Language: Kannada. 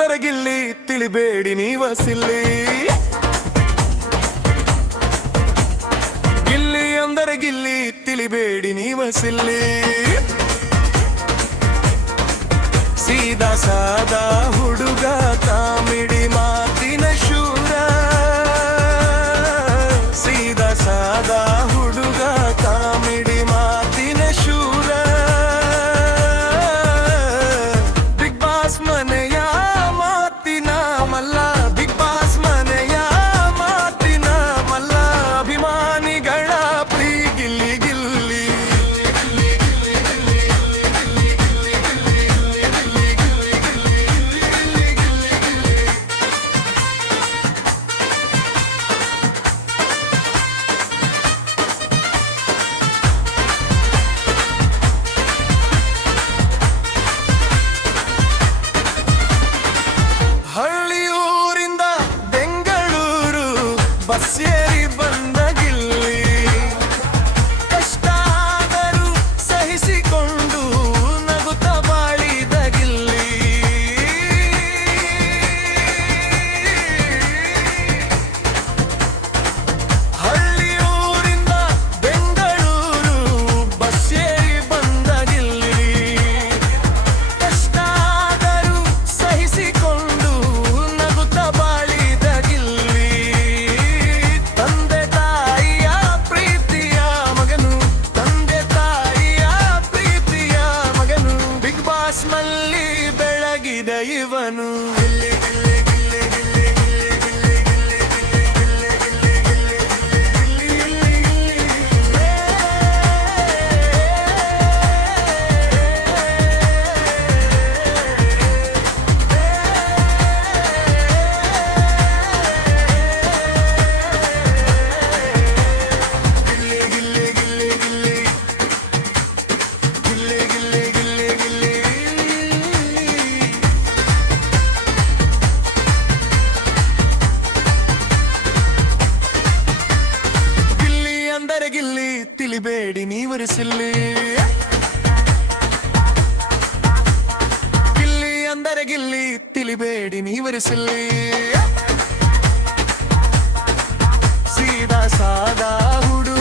ಸುಂದರಗಿಲ್ಲಿ ತಿಳಿಬೇಡಿ ನೀವಸಿಲ್ಲಿ ಗಿಲ್ಲಿ ಅಂದರೆ ಗಿಲ್ಲಿ ತಿಳಿಬೇಡಿ ನೀವಸಿಲ್ಲಿ ಸೀದಾ ಸಾದಾ ಹುಡುಗ parceiro ಬೆಳಗಿದ ಇವನು. ವಿವರಿಸಿಲ್ಲಿ. ಗಿಲ್ಲಿ ಅಂದರೆ ಗಿಲ್ಲಿ ತಿಳಿಬೇಡಿ ನೀವರಿಸಿಲ್ಲಿ. ಸೀದಾ ಸಾದಾ ಹುಡು